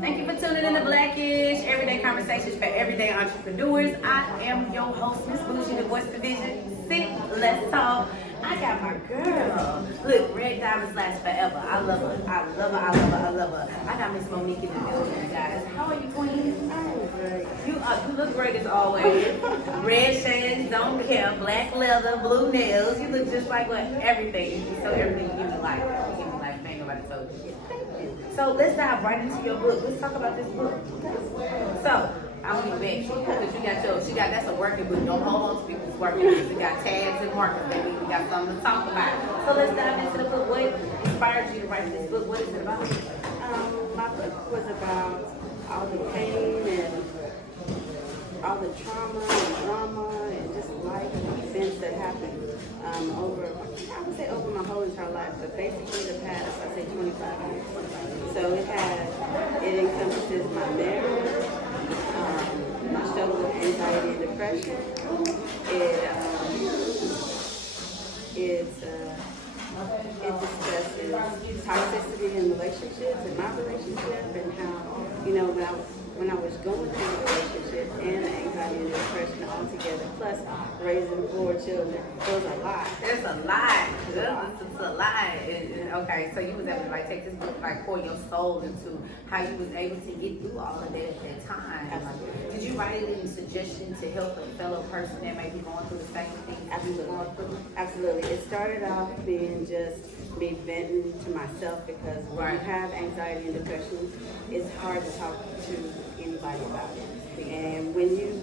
Thank you for tuning in to Blackish, everyday conversations for everyday entrepreneurs. I am your host, Miss Bougie, the voice division. Sit, let's talk. I got my girl. Look, red diamonds last forever. I love her. I love her. I love her. I love her. I got Miss Monique in the building, guys. How are you, Queen? I'm great. You look great as always. Red shades, don't care. Black leather, blue nails. You look just like what everything. You so everything you give me life. You give me life. Ain't nobody told you. So let's dive right into your book. Let's talk about this book. So I'm gonna be back because that's a working book. Don't hold on to people's working books. We got tabs and markers, baby. We got something to talk about. So let's dive into the book. What inspired you to write this book? What is it about? My book was about all the pain and all the trauma and drama and just life events that happened over my whole entire life, but basically the past, I say 25 years. So it encompasses my marriage, my struggle with anxiety and depression. It discusses toxicity in relationships and my relationship and how, when I was going through the relationship and the anxiety and depression all together, plus raising 4 children, it was a lot. It's a lot. It's a lot. Okay, so you was able to take this book, pour your soul into how you was able to get through all of that at that time. Absolutely. Did you write it in suggestion to help a fellow person that may be going through the same thing? Absolutely. It started off being just me venting to myself because when you have anxiety and depression, it's hard to talk to anybody about it. And when you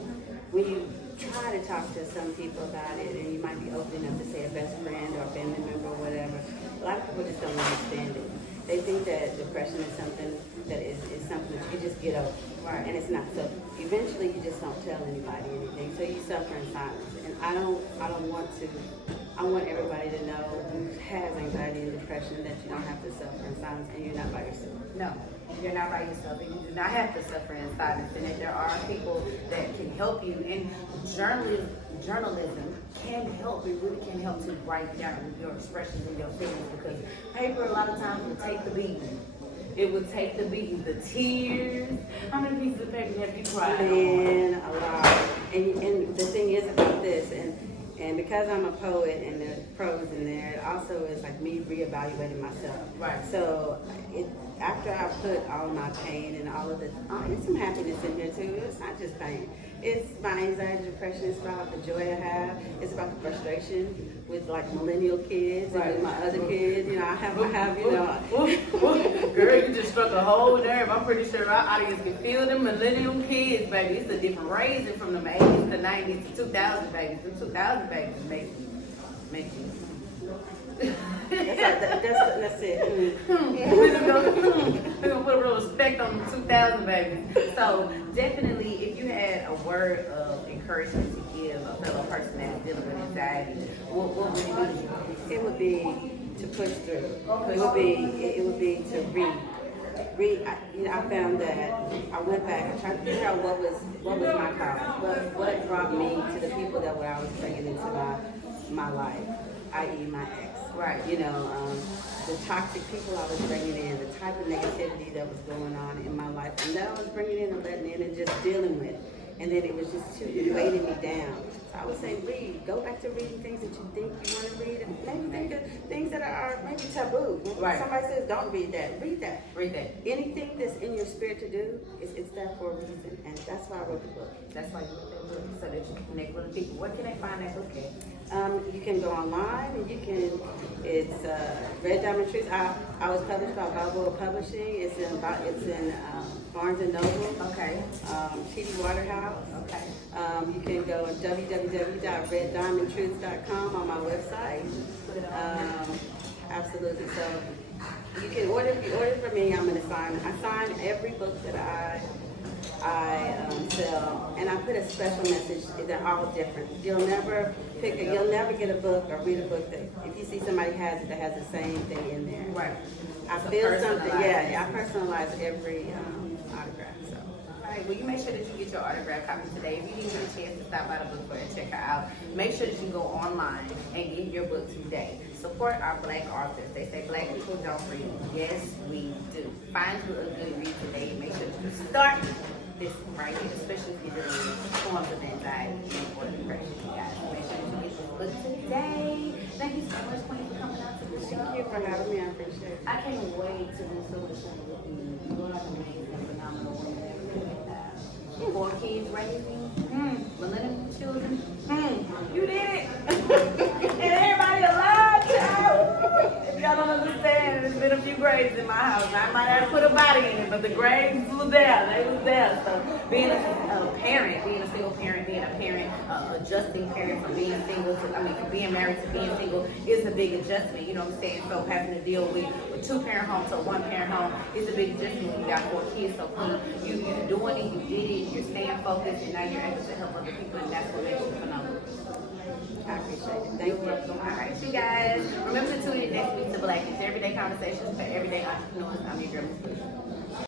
try to talk to some people about it, and you might be open enough to say a best friend or a family member or whatever, a lot of people just don't understand it. They think that depression is something that is something that you just get over. Right. And it's not. So eventually you just don't tell anybody anything. So you suffer in silence. And I don't want to. I want everybody to know who has anxiety and depression that you don't have to suffer in silence and you're not by yourself. No, you're not by yourself, and you do not have to suffer in silence. And that there are people that can help you. And journalism can help. It really can help to write down your expressions and your feelings, because paper a lot of times will take the beating. It would take the beating, the tears. How many pieces of paper have you cried on? Man, a lot. And the thing is about this, and because I'm a poet and there's prose in there, it also is like me reevaluating myself. Right. So after I put all my pain and all of the, there's some happiness in here too. It's not just pain. It's my anxiety, depression. It's about the joy I have. It's about the frustration with millennial kids and with my other kids. I have. Girl, you just struck a whole nerve. I'm pretty sure our audience can feel them millennial kids, baby. It's a different raising from the 80s to 90s to 2000 babies. The 2000 babies make you. That's it. We're gonna put a little respect on the 2000 babies. So definitely, if you had a word of encouragement to give a fellow person that's dealing with anxiety, what would it be? It would be to push through. It would be to read. I found that I went back and tried to figure out what was my cause, what brought me to the people that I was bringing into my life, i.e. my ex. Right. The toxic people I was bringing in, the type of negativity that was going on in my life, and that I was bringing in and letting in and just dealing with. And then it was just weighting me down. So I would say read. Go back to reading things that you think you want to read, and maybe think of things that are maybe taboo. Right. Somebody says don't read that. Read that. Read that. Anything that's in your spirit to do, it's there for a reason, and that's why I wrote the book. That's why you wrote that book, so that you can connect with the people. Where can they find that book at? You can go online, and it's Red Diamond Trees. I was published by Balboa Publishing. It's in Barnes and Noble. Okay. T.D. Waterhouse. Okay. You can go on www.reddiamondtruths.com on my website. Absolutely. So you can order. If you order from me, I'm going to sign. I sign every book that I sell, and I put a special message. They're all different. You'll never get a book or read a book that if you see somebody has it that has the same thing in there. Right. I feel something. Yeah. I personalize every autograph. So. Right. Well, you make sure that you get your autograph copy today. If you didn't get a chance to stop by the book fair and check her out, make sure that you go online and get your book today. Support our Black authors. They say Black people don't read. Yes, we do. Find you a good read today and make sure that start this right here, especially if you're dealing with forms of anxiety or depression, you guys. Make sure you get this book today. Thank you so much, Queen, for coming out to the show. Thank you for having me. I appreciate it. I can't wait to do so much fun with you. You are an amazing, phenomenal woman. Four kids raising, millennial children. You did it. And everybody alive, child. If y'all don't understand, there's been a few graves in my house. I might have to put a body in it, but the graves was there. They was there. So being a parent, being a single parent, being a parent, adjusting parent from being single to, from being married to being single is a big adjustment. You know what I'm saying? So having to deal with a two-parent home to a one-parent home is a big adjustment when you got 4 kids. So you're doing it, you did it, you're staying focused, and now you're able to help other people, and that's what makes you phenomenal. I appreciate it. Thank you. Welcome. All right, you guys. Remember to tune in next week to Blaque Everyday Conversations for Everyday Entrepreneurs. I'm your girl, Miss Blaque.